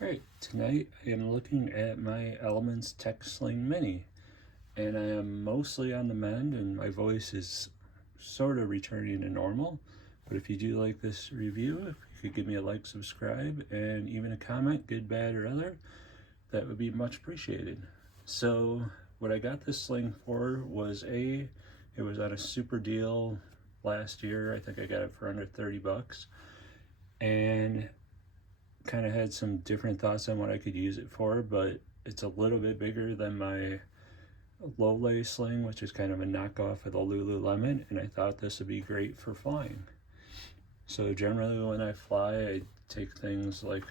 Alright, tonight I am looking at my Elements Tech Sling Mini, and I am mostly on the mend and my voice is sort of returning to normal. But if you do like this review, if you could give me a like, subscribe, and even a comment, good, bad, or other, that would be much appreciated. So what I got this Sling for was it was on a super deal last year. I think I got it for under 30 bucks. And kind of had some different thoughts on what I could use it for, but it's a little bit bigger than my low lay sling, which is kind of a knockoff of the Lululemon, and I thought this would be great for flying. So generally when I fly, I take things like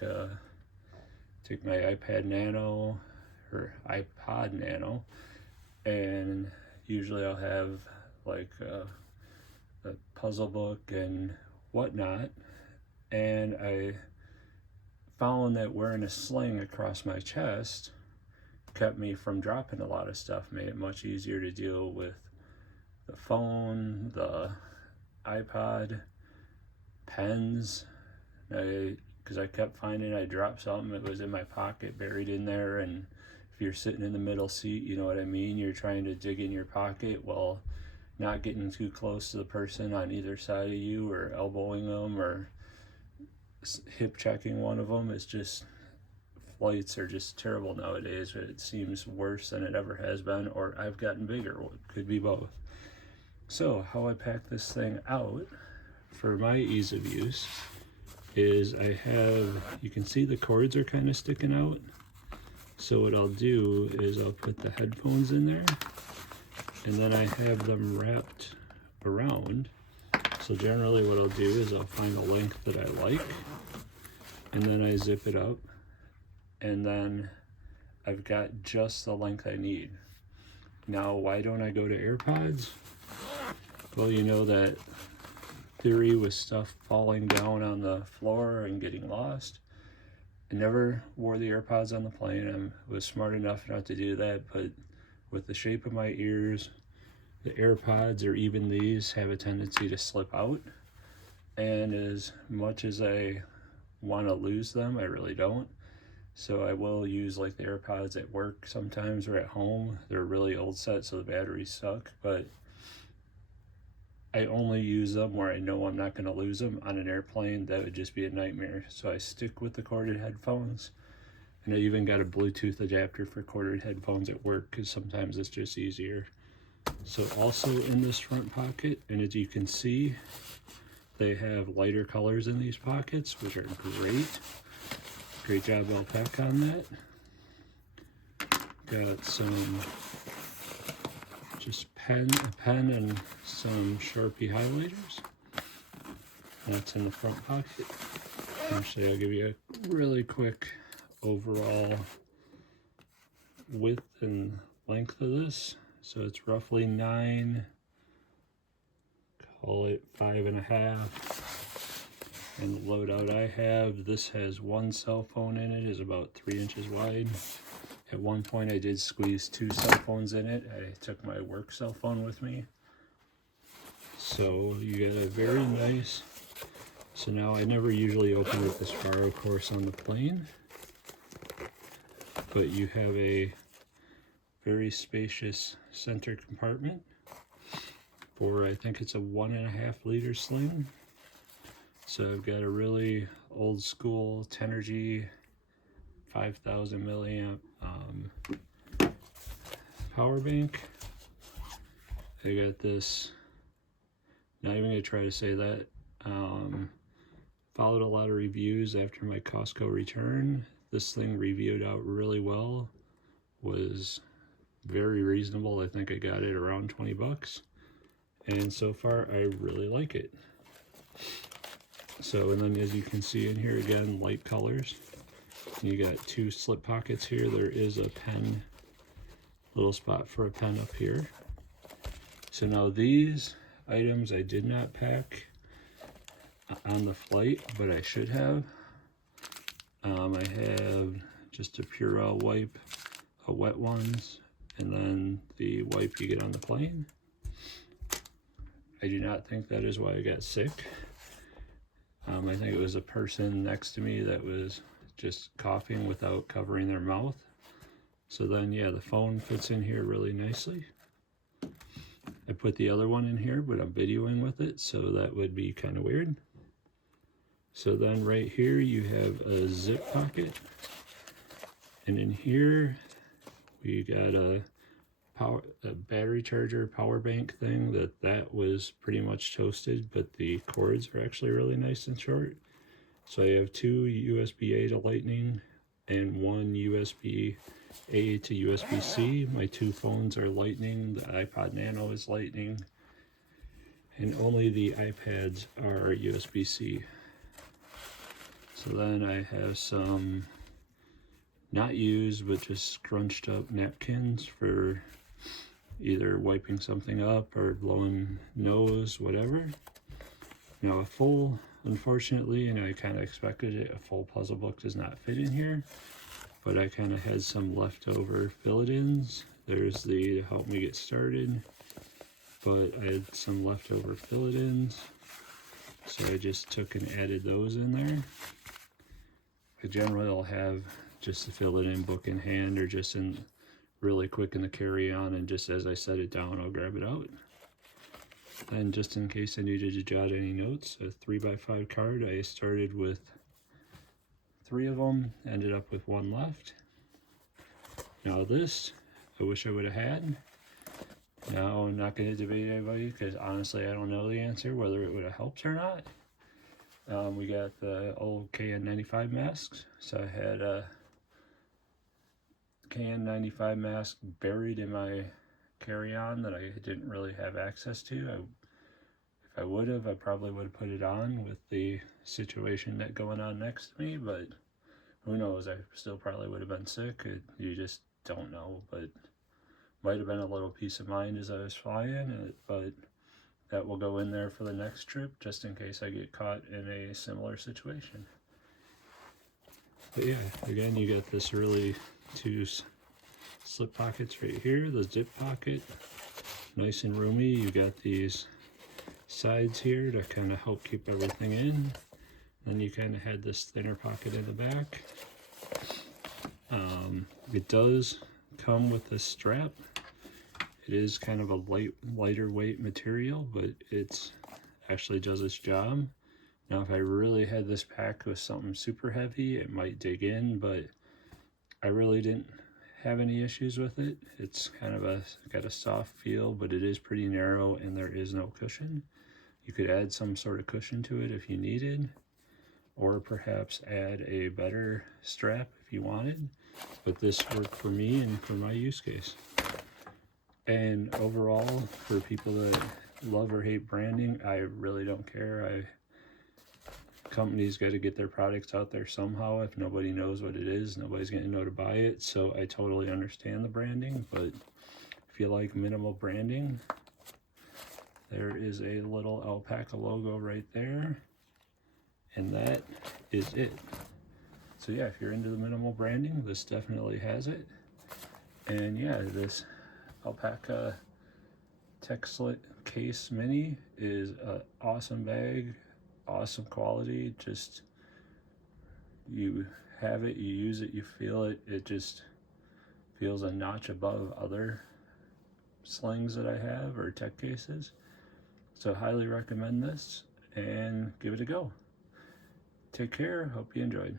take my iPad Nano or iPod Nano, and usually I'll have like a puzzle book and whatnot, and I found that wearing a sling across my chest kept me from dropping a lot of stuff, made it much easier to deal with the phone, the iPod, pens, because I kept finding I dropped something, it was in my pocket buried in there, and if you're sitting in the middle seat, you know what I mean, you're trying to dig in your pocket while not getting too close to the person on either side of you or elbowing them or hip checking one of them. Is just, flights are just terrible nowadays. It seems worse than it ever has been, or I've gotten bigger. It could be both. So how I pack this thing out for my ease of use is I have, you can see the cords are kind of sticking out. So what I'll do is I'll put the headphones in there, and then I have them wrapped around. So generally what I'll do is I'll find a length that I like, and then I zip it up, and then I've got just the length I need. Now, why don't I go to AirPods? Well, you know that theory with stuff falling down on the floor and getting lost. I never wore the AirPods on the plane. I was smart enough not to do that, but with the shape of my ears, the AirPods or even these have a tendency to slip out, and as much as I want to lose them, I really don't. So I will use like the AirPods at work sometimes or at home. They're a really old set, so the batteries suck, but I only use them where I know I'm not going to lose them. On an airplane, that would just be a nightmare. So I stick with the corded headphones, and I even got a Bluetooth adapter for corded headphones at work because sometimes it's just easier. So also in this front pocket, and as you can see, they have lighter colors in these pockets, which are great. Great job, ALPAKA, on that. Got some just a pen and some Sharpie highlighters. That's in the front pocket. Actually, I'll give you a really quick overall width and length of this. So it's roughly 9, call it 5.5. And the loadout I have, this has one cell phone in it, is about 3 inches wide. At one point I did squeeze 2 cell phones in it. I took my work cell phone with me. So you get a very nice, so now I never usually open it this far, of course, on the plane. But you have a very spacious center compartment for, I think it's a 1.5 liter sling. So I've got a really old school Tenergy 5,000 milliamp power bank. I got this, not even gonna try to say that, followed a lot of reviews after my Costco return. This thing reviewed out really well, was very reasonable. I think I got it around 20 bucks. And so far I really like it. So, and then as you can see in here again, light colors. You got 2 slip pockets here. There is a pen, little spot for a pen up here. So now these items I did not pack on the flight, but I should have. I have just a Purell wipe, a wet ones, and then the wipe you get on the plane. I do not think that is why I got sick. I think it was a person next to me that was just coughing without covering their mouth. So then, yeah, the phone fits in here really nicely. I put the other one in here, but I'm videoing with it, so that would be kind of weird. So then right here you have a zip pocket, and in here we got a battery charger power bank thing that was pretty much toasted, but the cords are actually really nice and short. So I have two USB-A to Lightning and one USB-A to USB-C. My two phones are Lightning, the iPod Nano is Lightning, and only the iPads are USB-C. So then I have some not used but just scrunched up napkins for either wiping something up or blowing nose, whatever. Now a full, unfortunately, and I kind of expected it, a full puzzle book does not fit in here, but I kind of had some leftover fill-it-ins. There's the to help me get started, but I had some leftover fill-it-ins, so I just took and added those in there. I generally will have just the fill-it-in book in hand or just in really quick in the carry-on, and just as I set it down I'll grab it out. And just in case I needed to jot any notes, a 3x5 card. I started with 3 of them, ended up with 1 left. Now this, I wish I would have had. Now I'm not going to debate anybody because honestly I don't know the answer, whether it would have helped or not. We got the old KN95 masks, so I had a KN95 mask buried in my carry-on that I didn't really have access to. If I would have, I probably would have put it on with the situation that going on next to me, but who knows, I still probably would have been sick. You just don't know, but might have been a little peace of mind as I was flying, but that will go in there for the next trip just in case I get caught in a similar situation. But yeah, again, you got this really 2 slip pockets right here, the zip pocket, nice and roomy. You got these sides here to kind of help keep everything in. Then you kind of had this thinner pocket in the back. It does come with a strap. It is kind of a lighter weight material, but it's actually does its job. Now if I really had this packed with something super heavy, it might dig in, but I really didn't have any issues with it. It's kind of got a soft feel, but it is pretty narrow and there is no cushion. You could add some sort of cushion to it if you needed, or perhaps add a better strap if you wanted, but this worked for me and for my use case. And overall, for people that love or hate branding, I really don't care. Companies got to get their products out there somehow. If nobody knows what it is, nobody's going to know to buy it. So I totally understand the branding, but if you like minimal branding, there is a little ALPAKA logo right there, and that is it. So yeah, if you're into the minimal branding, this definitely has it. And yeah, this ALPAKA Tech Slit Case Mini is an awesome bag, awesome quality. Just, you have it, you use it, you feel it. It just feels a notch above other slings that I have or tech cases. So highly recommend this and give it a go. Take care, hope you enjoyed.